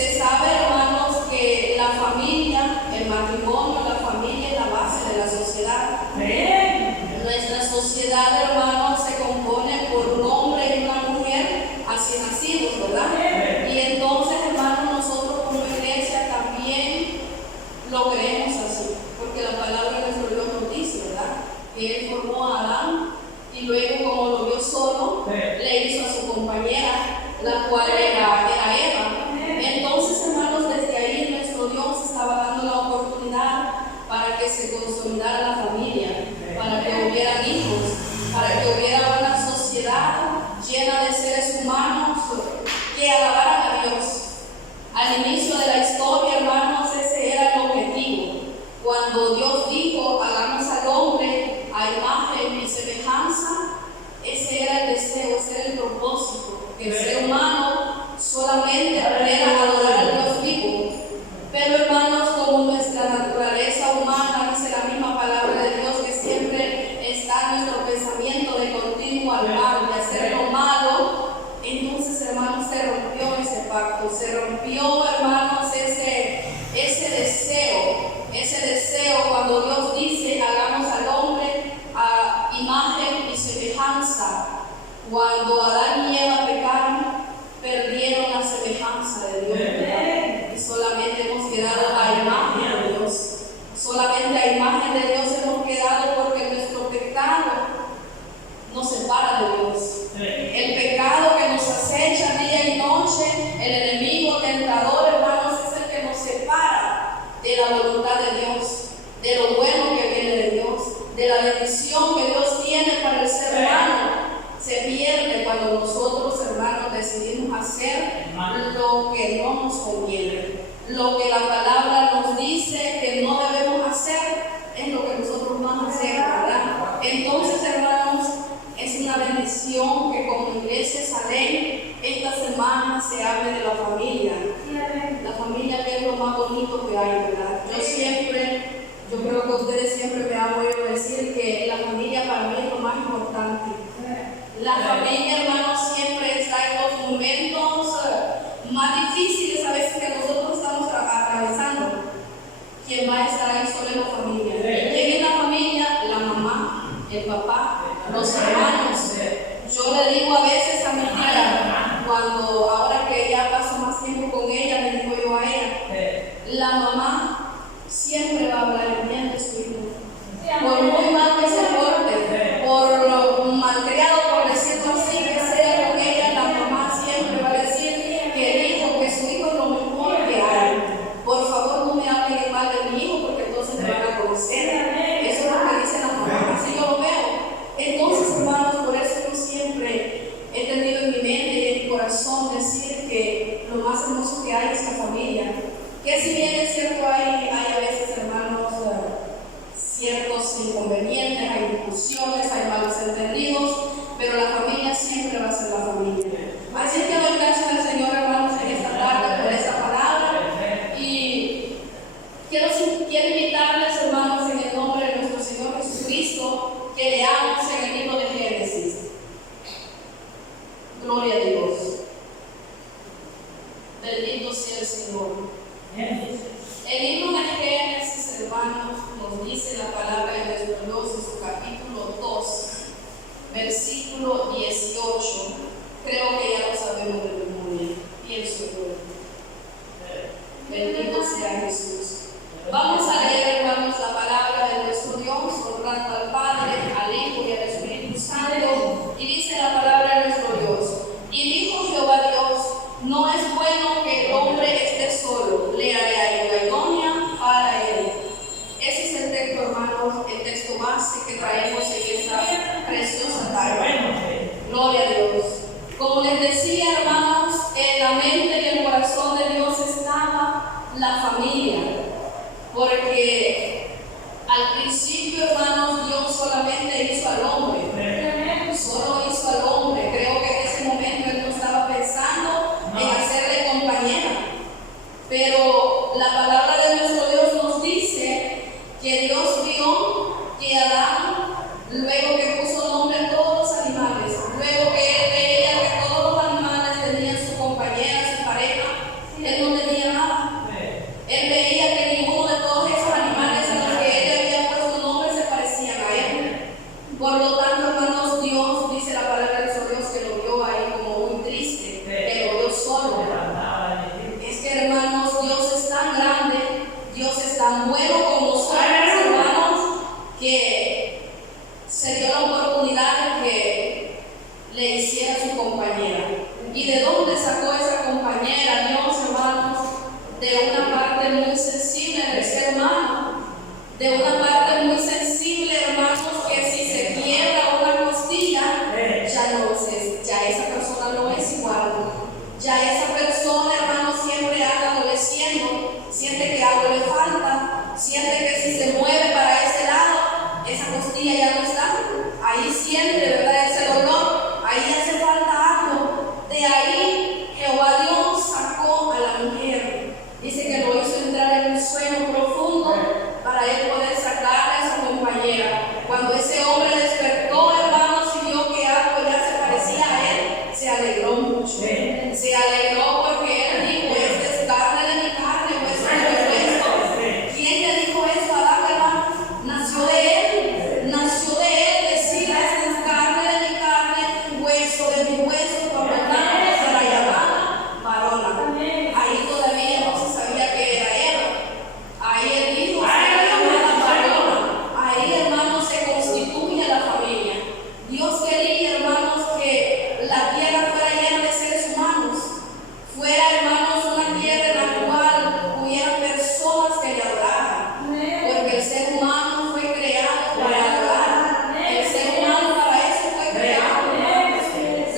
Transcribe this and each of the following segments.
Se sabe, hermanos, que la familia, el matrimonio, la familia es la base de la sociedad. Nuestra sociedad, hermanos, se compone por un hombre y una mujer así nacidos, ¿verdad? Y entonces, hermanos, nosotros como iglesia también lo creemos así, porque la palabra de nuestro Dios nos dice, ¿verdad? Que Él formó a Adán y luego, como lo vio solo, le hizo a su compañera, la cual era Eva. Entonces, hermanos, desde ahí nuestro Dios estaba dando la oportunidad para que se consolidara la familia, para que hubieran hijos, para que hubiera una sociedad llena de seres humanos que alabaran a Dios. Al inicio de la historia, hermanos, ese era el objetivo. Cuando Dios dijo, hagamos al hombre a imagen y semejanza, ese era el deseo, ese era el propósito, que el ser humano solamente aprendiera a adorar al Dios vivo. Pero, hermanos, como nuestra naturaleza humana, dice la misma palabra de Dios, que siempre está en nuestro pensamiento de continuo al mal, de hacer lo malo, entonces, hermanos, se rompió ese pacto, se rompió, hermanos, ese deseo cuando Dios dice, hagamos al hombre a imagen y semejanza. Cuando Adán y Eva pecaron, perdieron la semejanza de Dios. Y solamente hemos quedado a imagen de Dios. Solamente a imagen de Dios hemos quedado porque nuestro pecado nos separa de Dios. El pecado que nos acecha día y noche, el enemigo tentador, hermanos, es el que nos separa de la voluntad de Dios, de lo bueno que viene de Dios, de la bendición que Dios tiene para el ser humano. Se pierde cuando nosotros, hermanos, decidimos hacer lo que no nos conviene. Lo que la palabra nos dice que no debemos hacer es lo que nosotros vamos a hacer, ¿verdad? Entonces, hermanos, es una bendición que como iglesia Salem esta semana se hable de la familia. La familia, que es lo más bonito que hay, ¿verdad? Yo creo que ustedes siempre me han oído decir que la familia para mí es lo más importante. La familia, hermanos, siempre está en los momentos más difíciles a veces que nosotros estamos atravesando. ¿Quién va a estar ahí solo en la familia? ¿Quién es la familia? La mamá, el papá, los hermanos. Yo le digo a veces a mi tía, cuando ahora que ya paso más tiempo con ella, le digo yo a ella, la mamá siempre va a hablar bien de su hijo. Por muy mal que se porte, por lo malcriado, por decirlo así, que sea con ella, la mamá siempre va a decir que su hijo es lo mejor que hay. Por favor, no me hablen mal de mi hijo, porque entonces me van a conocer. Eso es lo que dice la mamá, así yo lo veo. Entonces, hermanos, por eso yo siempre he tenido en mi mente y en mi corazón decir que lo más hermoso que hay es la familia. Que si bien es cierto, hay a veces, hermanos, ciertos inconvenientes, hay discusiones, hay malos entendidos, pero la familia siempre va a ser la familia. Así que doy gracias al Señor, hermanos, en esta tarde por esa palabra. Y quiero invitarles, hermanos, en el nombre de nuestro Señor Jesucristo, que leamos en el libro de Génesis. Gloria a Dios. Bendito sea el Señor. El libro de Génesis, hermanos, nos dice la palabra de nuestro Dios en su capítulo 2, versículo 18. Creo que ya lo sabemos de memoria. Pienso yo. Bendito sea Jesús. Vamos a leer, hermanos, la palabra de nuestro Dios, honrando al Padre, al Hijo y al Espíritu Santo. Y dice la palabra de nuestro Dios: y dijo Jehová Dios, no es bueno que el hombre esté solo, le haré ayuda para él. Ese es el texto, hermanos, el texto base que traemos en esta preciosa tarde. Gloria a Dios. Como les decía, hermanos, en la mente y el corazón de Dios estaba la familia, porque al principio, hermanos, Dios solamente hizo al hombre. Solo hizo al hombre. Creo que en ese momento Él no estaba pensando en hacerle compañera. Pero la palabra de nuestro Dios nos dice que Dios vio que Adán, luego que puso nombre a todos los animales, luego que Él veía que todos los animales tenían su compañera, su pareja, Él no tenía fuera, hermanos, una tierra en la cual hubiera personas que le adoraran. Porque el ser humano fue creado para adorar. El ser humano para eso fue creado.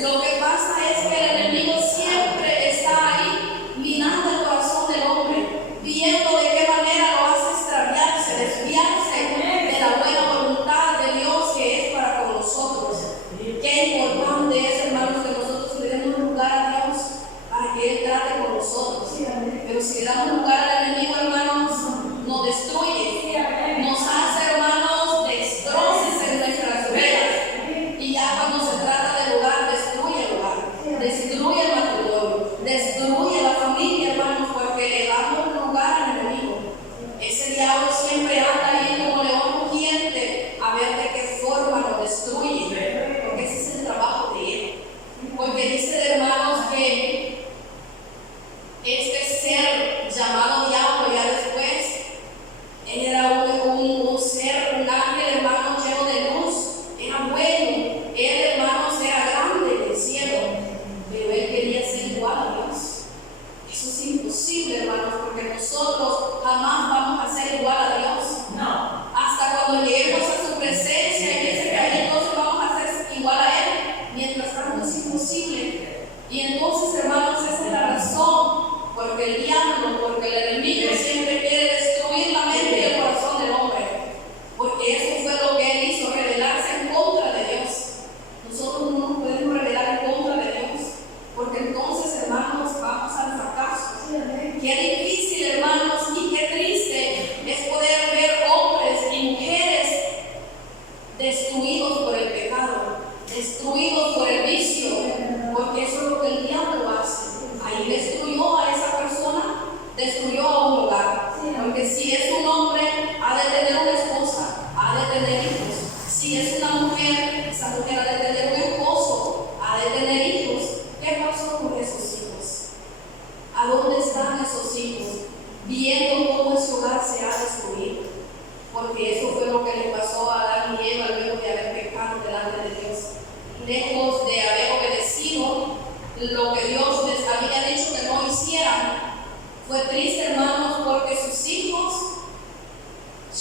Lo que pasa es que el enemigo siempre está ahí minando el corazón del hombre, viendo de qué manera lo hace extraviarse, desviarse de la buena voluntad de Dios que es para con nosotros. Qué importante es, hermanos, que nosotros le demos lugar a Dios para que Él trate con nosotros. Pero si le damos lugar al enemigo, hermanos, nos destruye, nos hace, hermanos, destroces en nuestras vidas. Y ya cuando se trata del hogar, destruye el hogar, destruye el matrimonio, destruye la familia, hermanos, porque le damos lugar al enemigo. Ese diablo siempre anda ahí como león rugiente a ver de qué forma lo destruye, porque ese es el trabajo de él. Porque dice, hermanos, que este ser llamado diablo, ya después, él era un ser, un ángel, hermano, lleno de luz, era bueno, él, hermanos, era grande en el cielo, pero él quería ser igual a Dios. Eso es imposible, hermanos, porque nosotros jamás vamos a ser igual a Dios. No. Hasta cuando lleguemos a su presencia, y dice que ahí entonces vamos a ser igual a Él. Mientras tanto es imposible. Y entonces, hermanos, esa es la razón porque el diablo, porque el enemigo siempre quiere destruir la mente y el corazón del hombre. Porque eso fue lo que él hizo, rebelarse en contra de Dios. Nosotros no nos podemos rebelar en contra de Dios, porque entonces, hermanos, vamos al fracaso. Qué difícil, hermanos, y qué triste es poder ver hombres y mujeres destruidos por el pecado, destruidos por el vicio, porque eso es lo que el diablo hace. Ahí destruyó a esa persona, destruyó a un hogar. Porque si es un hombre, ha de tener una esposa, ha de tener hijos. Si es una mujer, esa mujer ha de tener un esposo, ha de tener hijos. ¿Qué pasó con esos hijos? ¿A dónde están esos hijos? Viendo cómo ese hogar se ha destruido. Porque eso fue lo que le pasó a Adán y Eva luego de haber pecado delante de Dios. Lejos de haber obedecido lo que Dios les había dicho que no hicieran. Fue triste, hermanos, porque sus hijos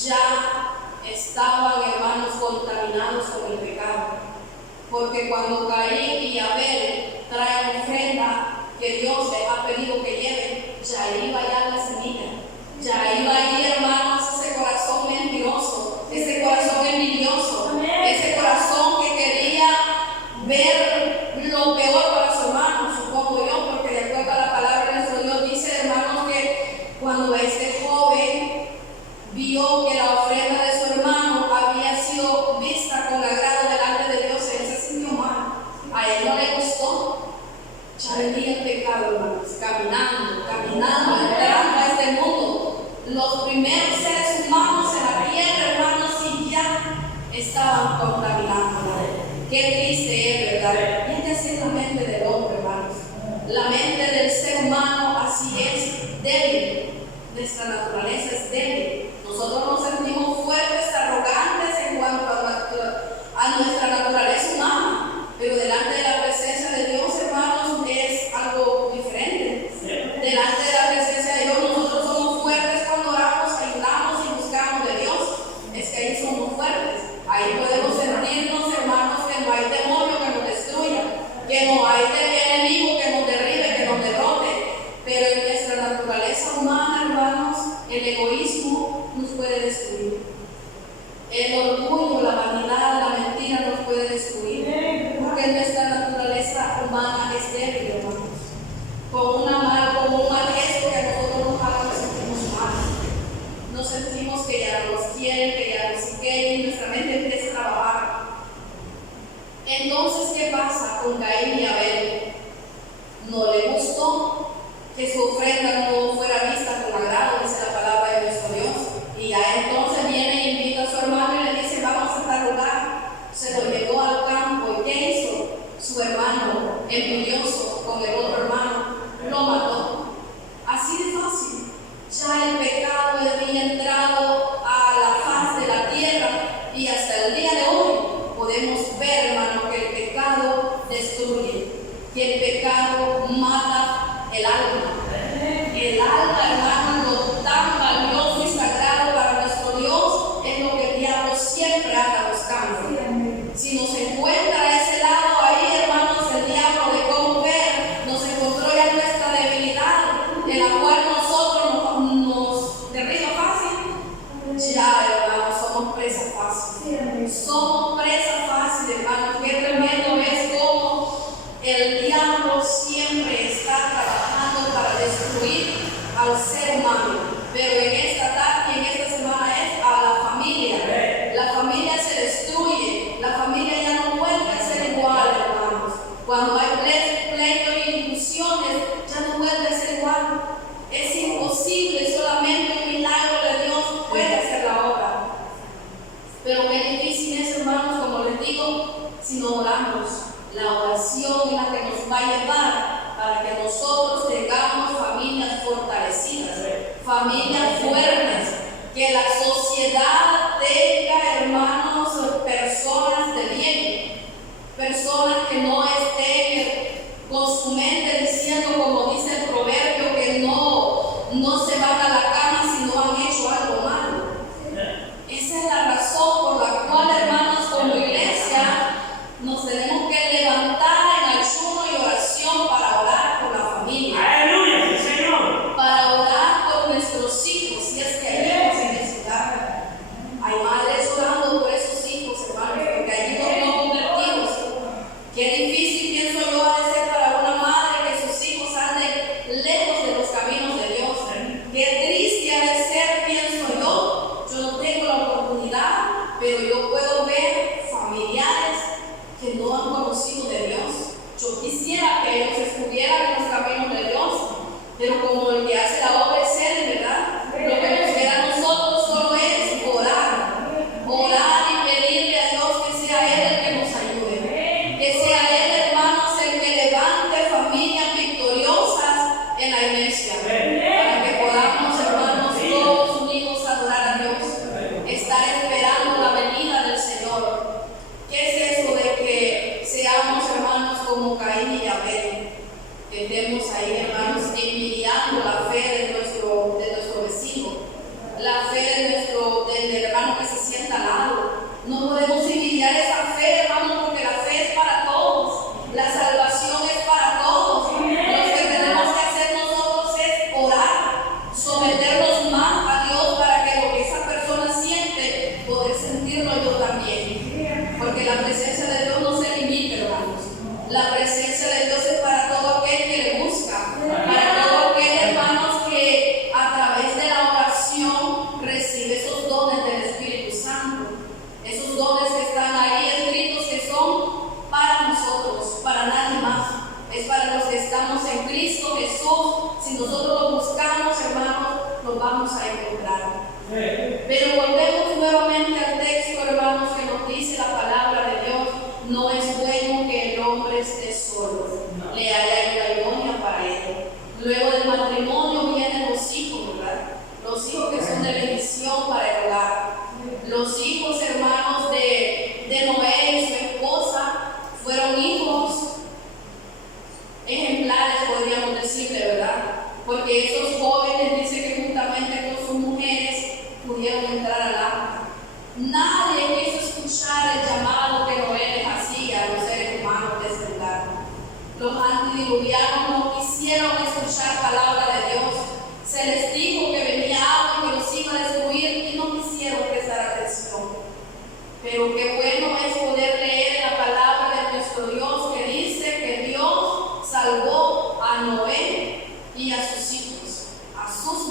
ya estaban, hermanos, contaminados con el pecado. Porque cuando Caín y Abel traen ofrenda que Dios les ha pedido que lleven, ya iba ya la semilla. Ya iba ahí, hermanos, ese corazón mentiroso, ese corazón envidioso, ese corazón que quería ver lo peor para su hermano, supongo yo, porque de acuerdo a la palabra de nuestro Dios dice, hermanos, que cuando este joven vio que la ofrenda de su hermano había sido vista con agrado delante de Dios, él se sintió mal. A él no le gustó. Ya venía el pecado, hermanos, caminando, entrando a este mundo. Los primeros seres humanos en la tierra, hermanos, y ya estaban contaminando. Qué triste es, ¿verdad? Y esta es la mente del hombre, hermanos. La mente del ser humano así es, débil. Nuestra naturaleza es débil. Nosotros nos sentimos fuertes, arrogantes en cuanto a nuestra naturaleza humana, pero delante de la presencia de Dios, hermanos, es algo diferente. Delante de la presencia de Dios, nosotros somos fuertes cuando oramos, ayudamos y buscamos de Dios. Es que ahí somos fuertes. Ahí podemos sentirnos, hermanos, que no hay demonio que nos destruya, que no hay enemigo que nos derribe, que nos derrote. Pero en nuestra naturaleza humana, hermanos, el egoísmo nos puede destruir. El orgullo, la vanidad, la mentira nos puede destruir. Porque nuestra naturaleza humana es débil, hermanos. Con un mal gesto que a nosotros nos haga, nos sentimos mal. Nos sentimos que ya no nos quieren, que ya no se quieren, y nuestra mente empieza a trabajar. Entonces, ¿qué pasa con Caín y Abel? No le gustó que su ofrenda no fuera vista con agrado, dice la palabra de nuestro Dios. Y ya entonces viene y invita a su hermano y le dice, vamos a tal lugar. Se lo llevó al campo. ¿Y qué hizo? Su hermano, envidioso con el otro hermano, lo mató. Así de fácil. Ya el pecado había entrado a la faz de la tierra y hasta el día de hoy podemos ver, hermano, que el pecado destruye, que el pecado mata el alma. el alma, hermano, lo tan valioso y sagrado para nuestro Dios, es lo que el diablo siempre anda buscando. Si nos encuentra a ese lado ahí, hermanos, el diablo de cómo ver, nos encontró ya nuestra debilidad, en la cual nosotros nos derriba fácil. Ya, hermanos, somos presa fácil. Somos presa fácil, hermanos. Qué tremendo es cómo el diablo siempre está trabajando para destruir al ser humano. Pero en esta tarde y en esta semana es a la familia. La familia se destruye. La familia ya no vuelve a ser igual, hermanos. Cuando hay pleito y discusiones, ya no vuelve a ser igual. Es imposible, solamente un milagro de Dios puede hacer la obra. Pero qué difícil es, hermanos, como les digo, si no oramos. La oración es la que nos va a llevar para que nosotros tengamos familias fortalecidas, familias fuertes, que la sociedad tenga, hermanos, personas de bien, personas que no estén con su mente diciendo, como dice el proverbio, que no se van a la cama si no han hecho algo malo. Esa es la razón por la cual, hermanos, como iglesia, nos tenemos que levantar en ayuno y oración para orar por la familia. ¡Aleluya, Señor! Para orar por nuestros hijos, si es que hay hijos en esta ciudad. Hay madres orando por esos hijos, hermanos, porque hay hijos no convertidos. Qué difícil, pienso yo, ha de ser para una madre que sus hijos anden lejos de los caminos de Dios. Qué triste ha de ser, pienso yo. Yo no tengo la oportunidad, pero yo puedo ver familiares que no han conocido de Dios. Yo quisiera que ellos estuvieran en los caminos de Dios, pero como el que hace la obra es Él, ¿verdad? Lo que nos queda a nosotros solo es orar y pedirle a Dios que sea Él el que nos ayude, que sea Él, hermanos, el que levante familias victoriosas en la iglesia, para que podamos, hermanos, todos unidos adorar a Dios, estar esperando la venida del Señor. ¿Qué es eso de que seamos, hermanos, como Caín y Abel? Que estemos ahí, hermanos, envidiando la fe de nuestro vecino, la fe del hermano que se sienta al lado. No podemos envidiar esa fe, hermanos, porque la fe es para todos, la salvación es para todos. Lo que tenemos que hacer nosotros es orar, someternos más a Dios para que lo que esa persona siente, poder sentirlo yo también. Porque la presencia de Dios no se limita, hermanos. La presencia de Dios es para todo aquel que le busca, para todo aquel, hermanos, que a través de la oración recibe esos dones del Espíritu Santo. Esos dones que están ahí escritos, que son para nosotros, para nadie más. Es para los que estamos en Cristo Jesús. Si nosotros lo buscamos, hermanos, lo vamos a encontrar. Pero volvemos nuevamente al texto, hermanos, que nos dice la palabra de Dios. No es bueno que el hombre esté solo. Le haré ayuda idónea para él. Luego del matrimonio vienen los hijos, ¿verdad? Los hijos que son de bendición para el hogar. Los hijos, hermanos, de Noé y su esposa fueron hijos ejemplares, podríamos decirle, ¿verdad? Porque esos jóvenes dicen que juntamente con sus mujeres pudieron entrar al arca. Nadie quiso escuchar el llamado que Noé les hacía a los seres humanos de ese lugar. Los antidiluvianos no quisieron escuchar palabra de Dios. Se les dijo que venía agua y que los iba a destruir y no quisieron prestar atención. Pero qué bueno es poder leer en la palabra de nuestro Dios que dice que Dios salvó a Noé y a sus hijos, a sus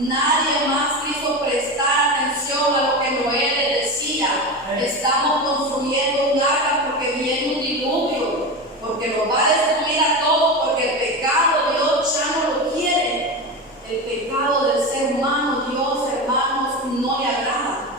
Nadie más quiso prestar atención a lo que Noé le decía. Estamos construyendo un arca porque viene un diluvio, porque nos va a destruir a todos, porque el pecado Dios ya no lo quiere. El pecado del ser humano, Dios, hermanos, no le agrada.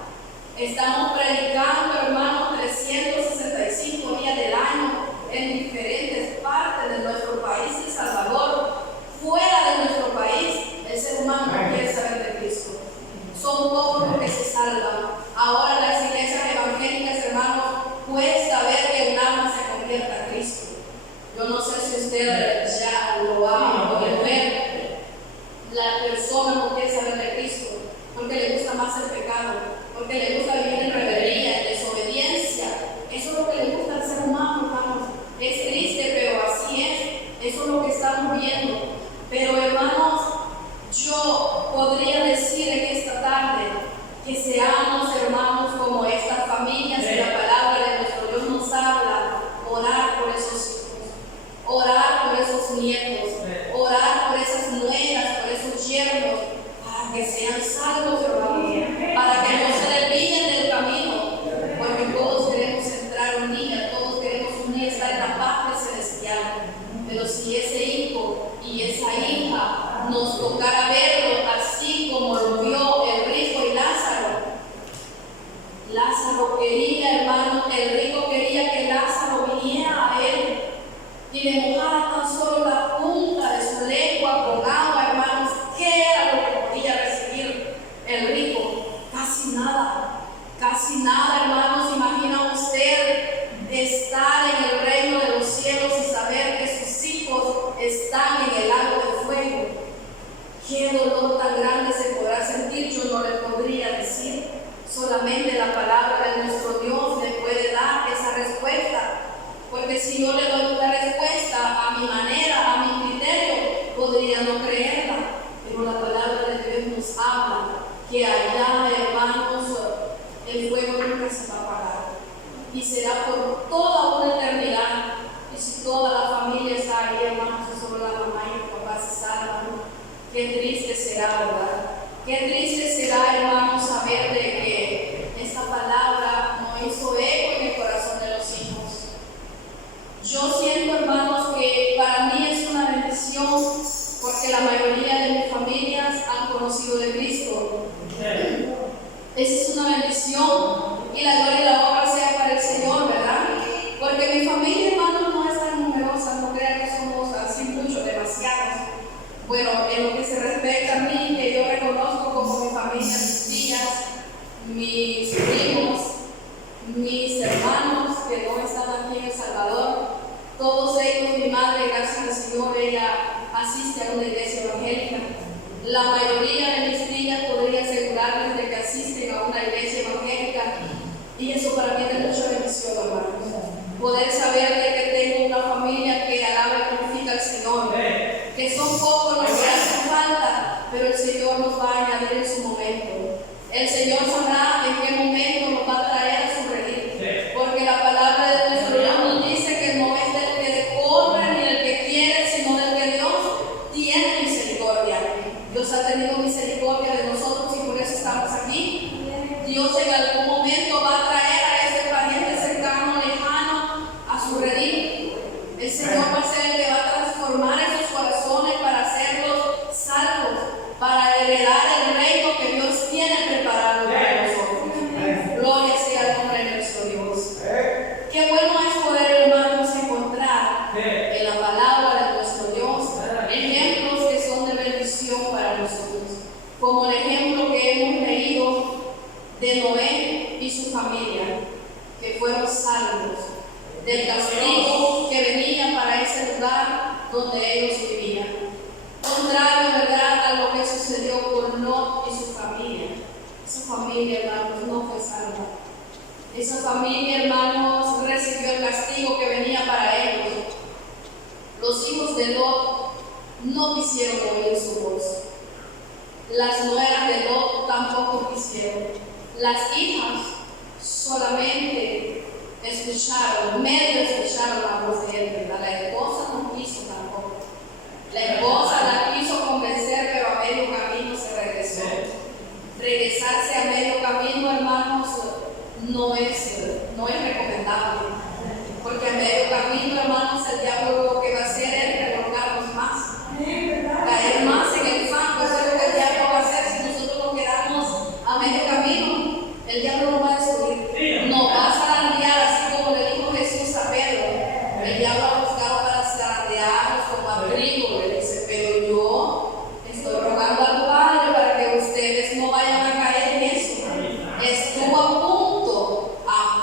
Estamos predicando, hermanos, 365 días del año en diferentes partes de nuestro país, El Salvador. Fuera de nuestro país, el ser humano no quiere saber de Cristo. Son pocos los que se salvan. Ahora las iglesias evangélicas, hermanos, cuesta ver que un alma se convierta a Cristo. Yo no sé si usted ya lo ha podido ver. La persona no quiere saber de Cristo porque le gusta más el pecado, porque le gusta vivir en rebeldía, en desobediencia. Eso es lo que le gusta al ser humano, hermanos. Es triste, pero así es. Eso es lo que estamos viendo. Pero, hermanos, yo podría decir en esta tarde que seamos, hermanos, como estas familias que la palabra de nuestro Dios nos habla. Orar por esos hijos, orar por esos nietos, orar por esas nueras, por esos yernos, para que sean salvos, hermanos, para que no se desvíen del camino, porque todos queremos entrar un día, todos queremos un día estar en la patria celestial. Pero si ese hijo y esa hija nos tocara verlo así como lo vio el rico y Lázaro. Lázaro quería, hermano, el rico quería que Lázaro viniera a él y le mojara tan solo la punta de su lengua con agua, hermanos. ¿Qué era lo que podía recibir el rico? Casi nada, hermanos. Imagina usted estar en el reino de los cielos y saber que sus hijos están en el lago de fuego. Qué dolor tan grande se podrá sentir, yo no le podría decir. Solamente la palabra de nuestro Dios le puede dar esa respuesta. Porque si yo le doy una respuesta a mi manera, a mi criterio, podría no creerla. Pero la palabra de Dios nos habla que allá, hermanos, el fuego nunca se va a apagar. Y será por toda una eternidad. Y si toda la familia está ahí, hermanos, y solo la mamá y el papá se salvan, qué triste será, ¿verdad? Qué triste será, hermanos, saber de que esta palabra no hizo eco en el corazón de los hijos. Yo siento, hermanos, que para mí es una bendición porque la mayoría de mis familias han conocido de Cristo. Esa es una bendición y la gloria y la honra sea para el Señor, ¿verdad? Porque mi familia, hermanos, no es tan numerosa, no crean que somos así muchos, demasiados. Bueno, en lo que se respecta a mí, que yo reconozco como mi familia, mis tías, mis primos, mis hermanos que no están aquí en El Salvador, todos ellos, mi madre, gracias al Señor, ella asiste a una iglesia evangélica. La mayoría de mis tías podría asegurarles de que asisten a una iglesia evangélica y eso para mí es de mucha bendición, hermanos. Poder saber de que tengo una familia que alaba y glorifica al Señor, que son pocos los que hacen falta, pero el Señor nos va a añadir en su momento. El Señor sabrá en qué momento nos va a traer a su redil, porque la palabra de nuestro Dios nos dice que no es del que corre ni del que quiere, sino del que Dios tiene misericordia. Dios ha tenido misericordia de nosotros y por eso estamos aquí. Dios en algún momento va a traer a ese pariente cercano, lejano, a su redil. El Señor va a ser el que va a transformar esos corazones para hacerlos salvos, para heredar el reino que Dios tiene preparado para nosotros. Gloria sea al nombre de nuestro Dios. Qué bueno es poder, hermanos, encontrar en la palabra de nuestro Dios ejemplos que son de bendición para nosotros, como el ejemplo que hemos leído de Noé y su familia, que fueron salvos del castigo que venía para ese lugar donde ellos vivían. Contrario, ¿verdad?, a lo que sucedió con Lot y su familia. Esa familia, hermanos, no fue salva. Esa familia, hermanos, recibió el castigo que venía para ellos. Los hijos de Lot no quisieron oír su voz. Las nueras de Lot tampoco quisieron. Las hijas solamente escucharon, medio escucharon la voz de él, ¿verdad? La esposa no quiso tampoco. La esposa la quiso convencer, pero a medio camino se regresó. regresarse a medio camino, hermanos, no es recomendable. Porque a medio camino, hermanos, el diablo lo que va a hacer es revolcarnos más, caer más en el fango. Eso es lo que el diablo va a hacer si nosotros nos quedamos a medio camino. El diablo nos va a destruir, nos va a zarandear, así como le dijo Jesús a Pedro. El diablo ha buscado para zarandearnos como a trigo, le dice, pero yo estoy rogando al Padre para que ustedes no vayan a caer en eso. Estuvo a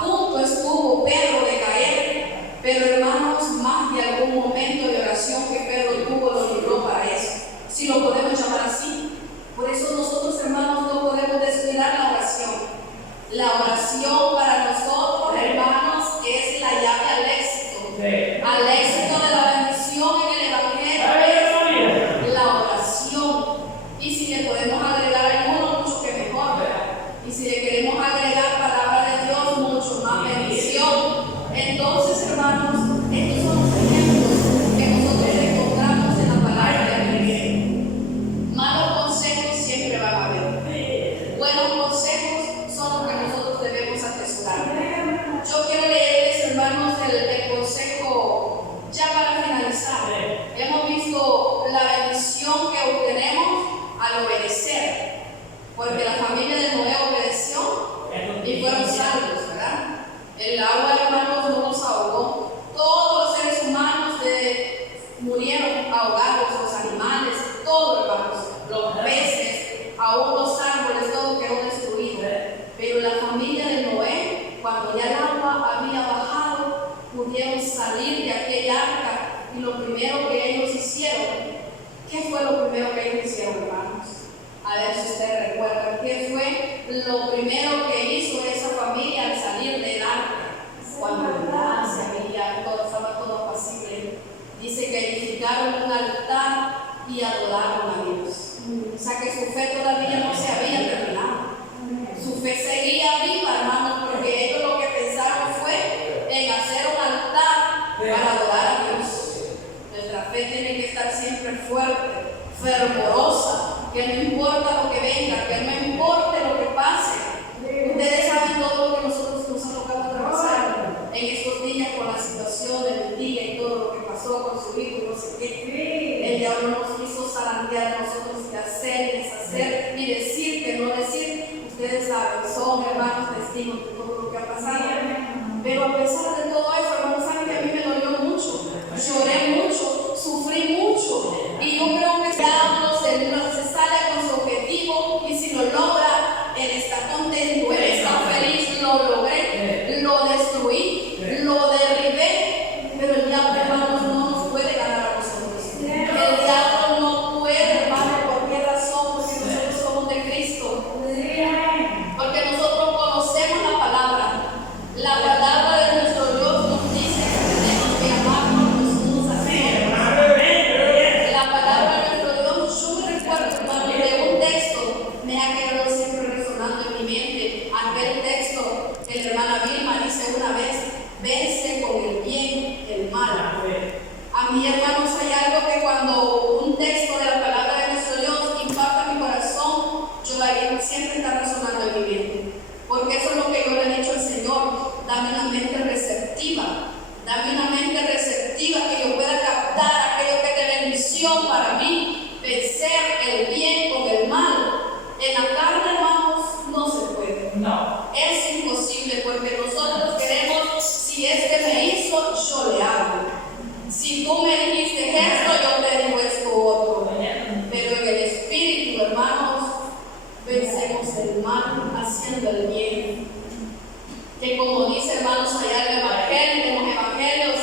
punto estuvo Pedro de caer, pero hermanos, más de algún momento de oración que Pedro tuvo lo libró para eso, si lo podemos llamar así. Por eso nosotros, hermanos, no podemos descuidar la oración. La oración para nosotros, hermanos, es la llave al éxito. Al éxito de la bendición en el Evangelio es la oración. Y si le podemos agregar alguno, mucho que mejor, ¿verdad? Y si le queremos agregar palabra de Dios, mucho más bendición. Entonces, hermanos, estos son los ejemplos que nosotros encontramos en la palabra de Dios. Malos consejos siempre van a haber. Buenos consejos son los que nosotros debemos atesorar. Yo quiero leerles, hermanos, el consejo ya para finalizar. Hemos visto la bendición que obtenemos al obedecer, porque la familia de Noé obedeció y fueron salvos, ¿verdad? El agua, hermanos, no nos ahogó. Todos los seres humanos murieron ahogados, los animales, todo, hermanos, los peces, aún los árboles, todo quedó destruido. Pero la familia de Noé, cuando ya el agua había bajado, pudieron salir de aquella arca. Y lo primero que ellos hicieron, ¿qué fue lo primero que ellos hicieron, hermanos? A ver si ustedes recuerdan, ¿qué fue lo primero que hizo esa familia al salir del arca? Cuando ya estaba todo apacible, dice que edificaron un altar y adoraron a Dios. O sea que su fe todavía no se había terminado. Su fe seguía viva, hermanos, porque ellos lo que pensaron fue en hacer un altar para adorar a Dios. Nuestra fe tiene que estar siempre fuerte, fervorosa, que no importa lo que venga, que no importe lo que pase. Ustedes saben todo lo que nosotros nos ha tocado atravesar en estos días con la situación de mi tía y todo lo que pasó con su hijo y no sé qué. El diablo nos quiso zarandear a nosotros y hacer y deshacer y decir que no decir. Ustedes saben, son hermanos testigos de todo lo que ha pasado. Pero a pesar de todo eso, hermanos, saben que a mí me dolió mucho, lloré mucho, sufrí mucho. Y yo creo que el diablo se sale con su objetivo y si lo logra, él está contento, él está feliz. Lo logré, lo destruí, lo derribé. Pero el diablo, hermanos, no nos puede ganar a nosotros. El diablo no puede, hermano, por qué razón, porque nosotros somos de Cristo. Porque nosotros conocemos la palabra. La palabra de nuestro Dios nos dice que tenemos que amarnos los unos a otros. La palabra de nuestro Dios, yo me recuerdo, hermano, de un texto, me ha quedado siempre resonando en mi mente. Aquel texto que la hermana Vilma dice una vez: vence con el bien el mal. A mí, hermanos, hay algo que cuando un texto de la palabra de nuestro Dios impacta mi corazón, yo siempre está resonando en mi mente. Porque eso es lo que yo le he dicho al Señor: dame una mente receptiva, que yo pueda captar aquello que es de bendición para mí, vencer el bien con el mal. En la carne, hermanos, no se puede. No. Es imposible, porque nosotros queremos, si este me hizo, yo le hago. Si tú me dijiste esto, yo te digo esto otro. Pero en el espíritu, hermanos, vencemos el mal haciendo el bien. Que como dice, hermanos, allá en los evangelios,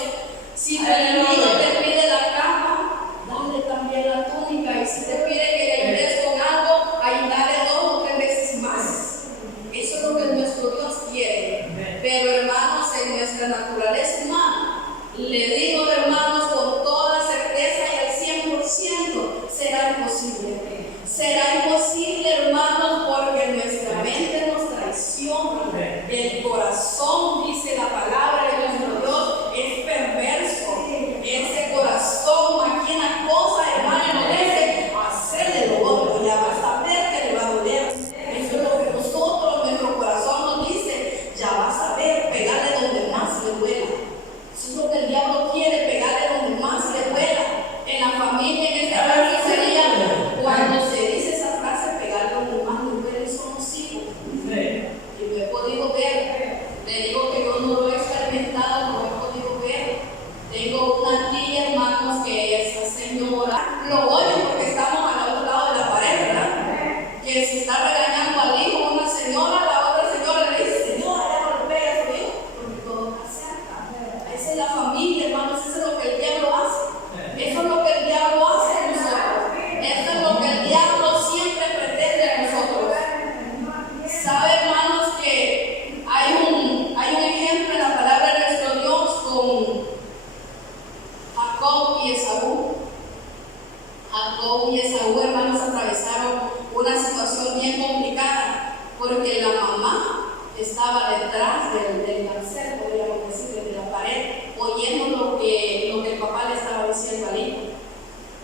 porque la mamá estaba detrás del cancel, podríamos decir, de la pared, oyendo lo que el papá le estaba diciendo al hijo.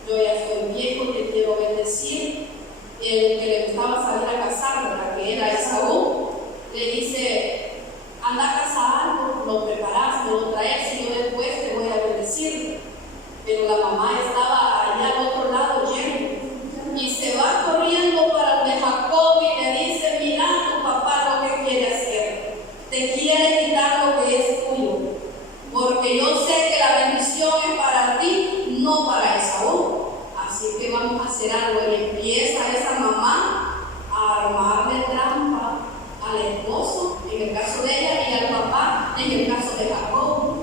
Yo ya estoy viejo, te quiero bendecir. El que le gustaba salir a cazar, ¿verdad?, que era Esaú, le dice: anda a cazar algo, lo preparas, me lo traes y yo después te voy a bendecir. Pero la mamá estaba allá al otro lado lleno y se va corriendo para donde Jacob y le dice: mira tu papá lo que quiere hacer, te quiere quitar lo que es tuyo, porque yo sé que la bendición es para ti, no para Esaú. Así que vamos a hacer algo. Y empieza esa mamá a armarle trampa al esposo, en el caso de ella, y al papá, en el caso de Jacob.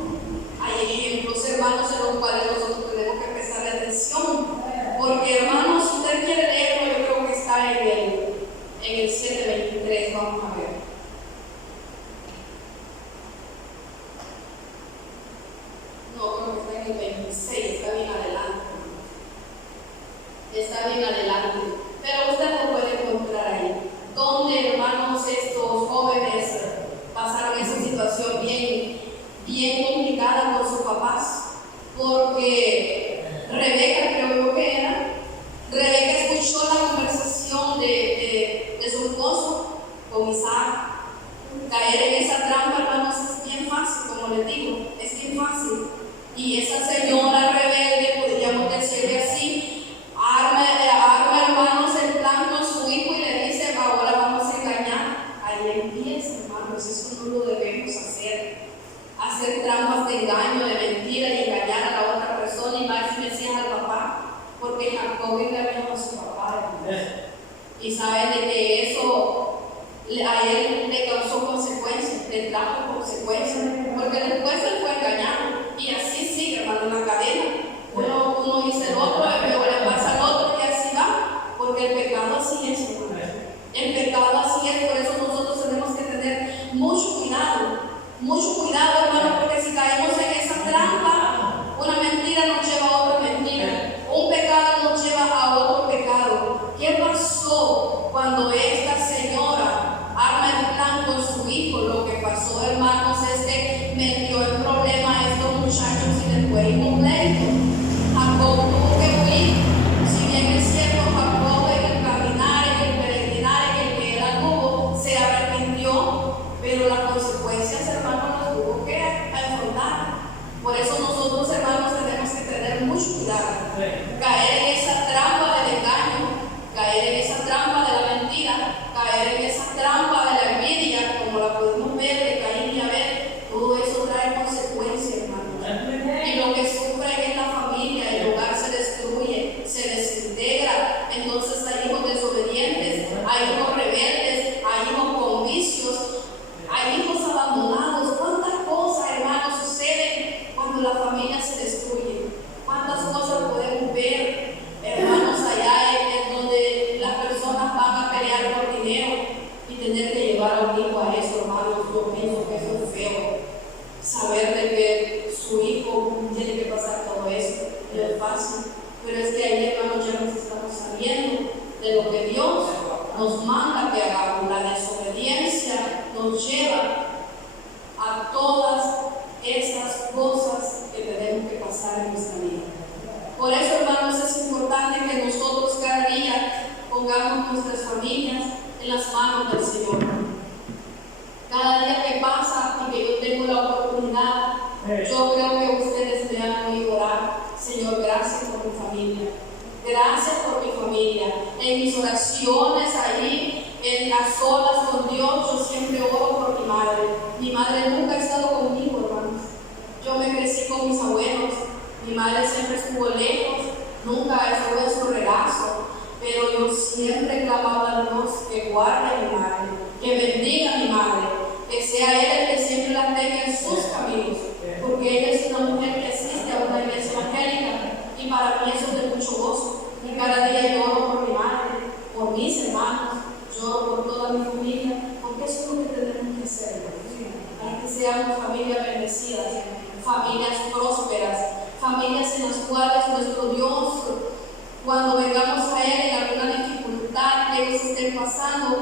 Hay ejemplos, hermanos, en los cuales nosotros tenemos que prestarle atención. Porque, hermanos, si usted quiere leerlo, yo creo que está en el 7:23. Vamos a ver. No, creo que está en el 26, está bien adelante. Está bien adelante. Pero usted lo puede encontrar ahí. Donde, hermanos, estos jóvenes pasaron esa situación bien complicada con sus papás. Porque Rebeca, creo yo que era, Rebeca escuchó la conversación de su esposo con Isaac. Caer en esa trampa, hermanos, es bien fácil, como les digo, es bien fácil. Y esa señora rebelde, podríamos decirle así, arma, hermanos, el plan con su hijo y le dice: ahora vamos a engañar. Ahí empieza, hermanos, eso no lo debemos hacer. Hacer trampas de engaño, de mentira y engañar a la otra persona, y más si me decían al papá, porque Jacob engañó a su papá. Y saben de que eso a él le causó consecuencias, le trajo consecuencias, porque después él fue engañado. Y así sigue, hermano, en la cadena. Uno dice el otro, luego le pasa al otro y así va, porque el pecado así es, hermano. El pecado así es, por eso nosotros tenemos que tener mucho cuidado, hermano, porque si caemos en esa trampa, una mentira nos lleva a otra mentira, un pecado nos lleva a otro pecado. ¿Qué pasó cuando esta señora arma el plan con su hijo? Lo que pasó, hermanos, es que metió en problema a estos muchachos y después hubo un pleito. Jacob tuvo que huir. Si bien es cierto, Jacob en el caminar, en el peregrinar, en el que él anduvo, se arrepintió, pero las consecuencias, hermanos, las tuvo que afrontar. Por eso nosotros, hermanos, tenemos que tener mucho cuidado. Caer en esa trampa del engaño, caer en esa trampa de la mentira, caer en esa trampa de la envidia, como la podemos ver de Caín y Abel. Todo eso trae consecuencias, hermanos. Y lo que sufre en la familia, el hogar se destruye, se desintegra. Entonces hay hijos desobedientes, hay hijos rebeldes, hay hijos con vicios, hay hijos abandonados. ¿Cuántas cosas, hermanos, suceden cuando la familia se destruye? ¿Cuántas cosas podemos ver, hermanos, allá en donde las personas van a pelear por dinero y tener que llevar a un hijo a eso, hermanos? Yo pienso que eso es feo. Saber de que su hijo tiene que pasar todo eso no es fácil. Pero es que ahí, hermanos, ya nos estamos saliendo de lo que Dios nos manda que hagamos. La desobediencia nos lleva a todas esas cosas que tenemos que pasar en nuestra vida. Por eso, hermanos, es importante que nosotros cada día pongamos nuestras familias en las manos del Señor. Cada día que pasa y que yo tengo la oportunidad, yo creo que ustedes me han oído orar: Señor, gracias por mi familia. Gracias por mi familia. En mis oraciones ahí, en las solas con Dios, yo siempre oro por mi madre. Mi madre nunca ha estado conmigo, hermanos. Yo me crecí con mis abuelos. Mi madre siempre estuvo lejos, nunca estuvo en su regazo. Pero yo siempre clamaba a Dios que guarde a mi madre, que bendiga a mi madre, que sea Él el que siempre la tenga en sus caminos. Porque ella es una mujer que asiste a una iglesia evangélica. Y para mí eso es de mucho gozo. Y cada día yo oro por mi madre, por mis hermanos, lloro por toda mi familia, porque eso es lo que tenemos que hacer, para que seamos familias bendecidas, familias prósperas, familias en las cuales nuestro Dios, cuando vengamos a Él en alguna dificultad que ellos estén pasando,